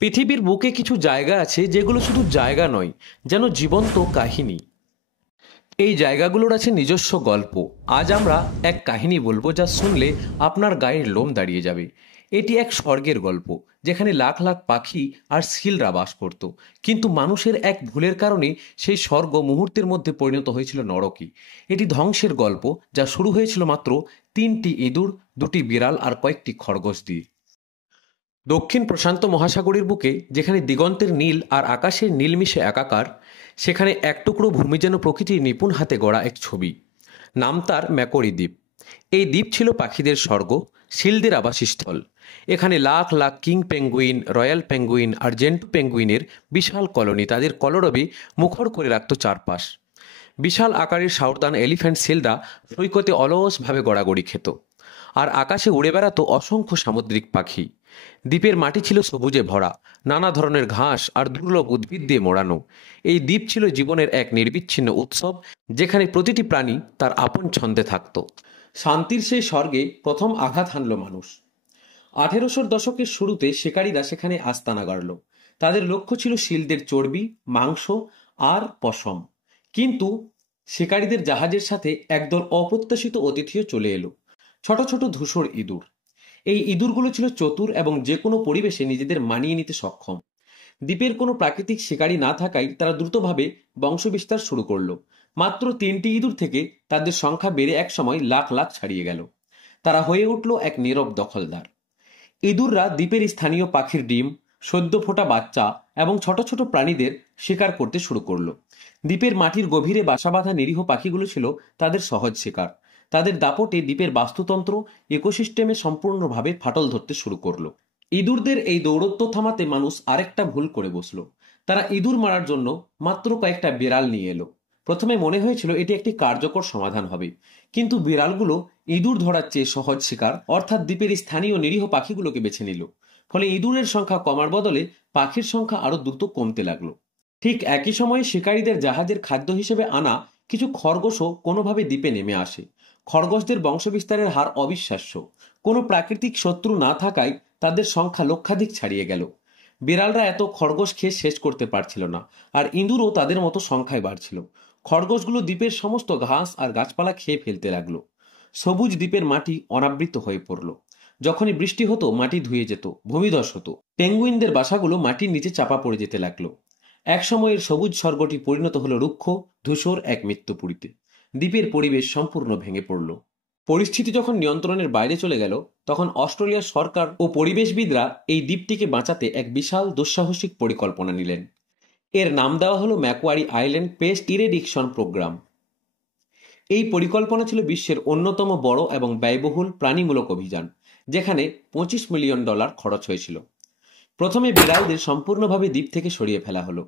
পৃথিবীর বুকে কিছু জায়গা আছে যেগুলো শুধু জায়গা নয়, যেন জীবন্ত কাহিনী। এই জায়গাগুলোর আছে নিজস্ব গল্প। আজ আমরা এক কাহিনী বলবো যা শুনলে আপনার গায়ের লোম দাঁড়িয়ে যাবে। এটি এক স্বর্গের গল্প, যেখানে লাখ লাখ পাখি আর সিলরা বাস করত। কিন্তু মানুষের এক ভুলের কারণে সেই স্বর্গ মুহূর্তের মধ্যে পরিণত হয়েছিল নরকে। এটি ধ্বংসের গল্প, যা শুরু হয়েছিল মাত্র 3টি ইঁদুর, 2টি বিড়াল আর কয়েকটি খরগোশ দিয়ে। দক্ষিণ প্রশান্ত মহাসাগরের বুকে, যেখানে দিগন্তের নীল আর আকাশের নীল মিশে একাকার, সেখানে এক টুকরো ভূমি যেন প্রকৃতির নিপুণ হাতে গড়া এক ছবি। নাম তার ম্যাকোয়ারি দ্বীপ। এই দ্বীপ ছিল পাখিদের স্বর্গ, সিলদের আবাসস্থল। এখানে lakh lakh king penguin, royal penguin আর জেন্টু পেঙ্গুইনের বিশাল কলোনি তাদের কলরবে মুখর করে রাখত চারপাশ। বিশাল আকারের সাউদার্ন এলিফ্যান্ট সিলরা সৈকতে অলসভাবে গড়াগড়ি খেত, আর আকাশে উড়ে বেড়াতো অসংখ্য সামুদ্রিক পাখি। দ্বীপের মাটি ছিল সবুজে ভরা, নানা ধরনের ঘাস আর দুর্লভ উদ্ভিদ দিয়ে মোড়ানো। এই দ্বীপ ছিল জীবনের এক নির্বিচ্ছিন্ন উৎসব, যেখানে প্রতিটি প্রাণী তার আপন ছন্দে থাকত। শান্তির সেই স্বর্গে প্রথম আঘাত হানল মানুষ। 1800 দশকের শুরুতে শিকারীরা সেখানে আস্তানা গাড়ল। তাদের লক্ষ্য ছিল সিলদের চর্বি, মাংস আর পশম। কিন্তু শিকারীদের জাহাজের সাথে একদল অপ্রত্যাশিত অতিথিও চলে এলো, ছোট ছোট ধূসর ইঁদুর। এই ইঁদুরগুলো ছিল চতুর এবং যে কোনো পরিবেশে নিজেদের মানিয়ে নিতে সক্ষম। দ্বীপের কোনো প্রাকৃতিক শিকারী না থাকায় তারা দ্রুতভাবে বংশবিস্তার শুরু করলো। মাত্র 3টি ইঁদুর থেকে তাদের সংখ্যা বেড়ে একসময় লাখ লাখ ছাড়িয়ে গেল। তারা হয়ে উঠল এক নীরব দখলদার। ইঁদুররা দ্বীপের স্থানীয় পাখির ডিম, সদ্য ফোটা বাচ্চা এবং ছোট ছোট প্রাণীদের শিকার করতে শুরু করলো। দ্বীপের মাটির গভীরে বাসা বাঁধা নিরীহ পাখিগুলো ছিল তাদের সহজ শিকার। তাদের দাপটে দ্বীপের বাস্তুতন্ত্র, ইকোসিস্টেমে সম্পূর্ণভাবে ফাটল ধরতে শুরু করলো। ইঁদুরদের এই দৌরত্ব থামাতে মানুষ আরেকটা ভুল করে বসলো। তারা ইঁদুর মারার জন্য মাত্র কয়েকটা বিড়াল নিয়ে এলো। প্রথমে মনে হয়েছিল এটি একটি কার্যকর সমাধান হবে, কিন্তু বিড়ালগুলো ইঁদুর ধরার চেয়ে সহজ শিকার অর্থাৎ দ্বীপের স্থানীয় নিরীহ পাখিগুলোকে বেছে নিল। ফলে ইঁদুরের সংখ্যা কমার বদলে পাখির সংখ্যা আরো দ্রুত কমতে লাগলো। ঠিক একই সময়ে শিকারীদের জাহাজের খাদ্য হিসেবে আনা কিছু খরগোশও কোনোভাবে দ্বীপে নেমে আসে। খরগোশদের বংশবিস্তারের হার অবিশ্বাস্য। কোনো প্রাকৃতিক শত্রু না থাকায় তাদের সংখ্যা লক্ষাধিক ছাড়িয়ে গেল। বিড়ালরা এত খরগোশ খেয়ে শেষ করতে পারছিল না, আর ইঁদুরও তাদের মতো সংখ্যায় বাড়ছিল। খরগোশগুলো দ্বীপের সমস্ত ঘাস আর গাছপালা খেয়ে ফেলতে লাগলো। সবুজ দ্বীপের মাটি অনাবৃত হয়ে পড়ল। যখনই বৃষ্টি হতো মাটি ধুয়ে যেত, ভূমিধস হতো। পেঙ্গুইনদের বাসাগুলো মাটির নিচে চাপা পড়ে যেতে লাগলো। এক সময়ের সবুজ স্বর্গটি পরিণত হলো রুক্ষ, ধূসর এক মৃত্যুপুরীতে। দ্বীপের পরিবেশ সম্পূর্ণ ভেঙে পড়ল। পরিস্থিতি যখন নিয়ন্ত্রণের বাইরে চলে গেল, তখন অস্ট্রেলিয়ার সরকার ও পরিবেশবিদরা এই দ্বীপটিকে বাঁচাতে এক বিশাল দুঃসাহসিক পরিকল্পনা নিলেন। এর নাম দেওয়া হলো ম্যাকোয়ারি আইল্যান্ড পেস্ট ইরেডিকশন প্রোগ্রাম। এই পরিকল্পনা ছিল বিশ্বের অন্যতম বড় এবং ব্যয়বহুল প্রাণীমূলক অভিযান, যেখানে $25 মিলিয়ন খরচ হয়েছিল। প্রথমে বিড়ালদের সম্পূর্ণভাবে দ্বীপ থেকে সরিয়ে ফেলা হলো,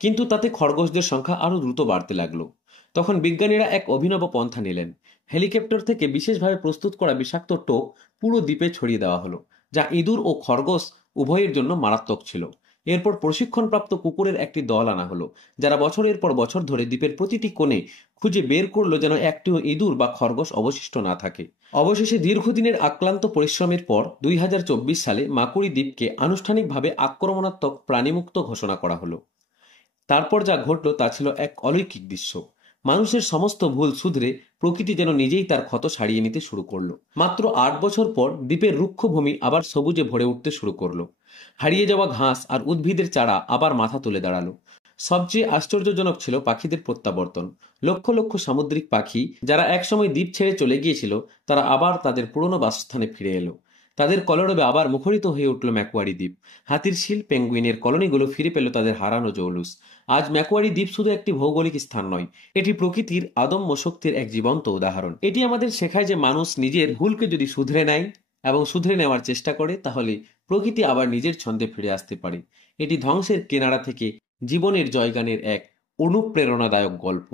কিন্তু তাতে খরগোশদের সংখ্যা আরো দ্রুত বাড়তে লাগলো। তখন বিজ্ঞানীরা এক অভিনব পন্থা নিলেন। হেলিকপ্টার থেকে বিশেষভাবে প্রস্তুত করা বিষাক্ত টোপ পুরো দ্বীপে ছড়িয়ে দেওয়া হলো, যা ইঁদুর ও খরগোশ উভয়ের জন্য মারাত্মক ছিল। এরপর প্রশিক্ষণপ্রাপ্ত কুকুরের একটি দল আনা হলো, যারা বছরের পর বছর ধরে দ্বীপের প্রতিটি কোণে খুঁজে বের করলো যেন একটিও ইঁদুর বা খরগোশ অবশিষ্ট না থাকে। অবশেষে দীর্ঘদিনের আক্লান্ত পরিশ্রমের পর 2024 সালে মাকুরি দ্বীপকে আনুষ্ঠানিকভাবে আক্রমণাত্মক প্রাণীমুক্ত ঘোষণা করা হলো। তারপর যা ঘটল তা ছিল এক অলৌকিক দৃশ্য। মানুষের সমস্ত ভুল শুধরে প্রকৃতি যেন নিজেই তার ক্ষত সারিয়ে নিতে শুরু করলো। মাত্র 8 বছর পর দ্বীপের রুক্ষ ভূমি আবার সবুজে ভরে উঠতে শুরু করলো। হারিয়ে যাওয়া ঘাস আর উদ্ভিদের চারা আবার মাথা তুলে দাঁড়ালো। সবচেয়ে আশ্চর্যজনক ছিল পাখিদের প্রত্যাবর্তন। লক্ষ লক্ষ সামুদ্রিক পাখি, যারা একসময় দ্বীপ ছেড়ে চলে গিয়েছিল, তারা আবার তাদের পুরনো বাসস্থানে ফিরে এলো। তাদের কলরবে আবার মুখরিত হয়ে উঠল ম্যাকোয়ারি দ্বীপ। হাতির শিল, পেঙ্গুইনের কলোনিগুলো ফিরে পেল তাদের হারানো জৌলুস। আজ ম্যাকোয়ারি দ্বীপ শুধু একটি ভৌগোলিক স্থান নয়, এটি প্রকৃতির আদম্য শক্তির এক জীবন্ত উদাহরণ। এটি আমাদের শেখায় যে মানুষ নিজের ভুলকে যদি শুধরে নেয় এবং শুধরে নেওয়ার চেষ্টা করে, তাহলে প্রকৃতি আবার নিজের ছন্দে ফিরে আসতে পারে। এটি ধ্বংসের কিনারা থেকে জীবনের জয়গানের এক অনুপ্রেরণাদায়ক গল্প।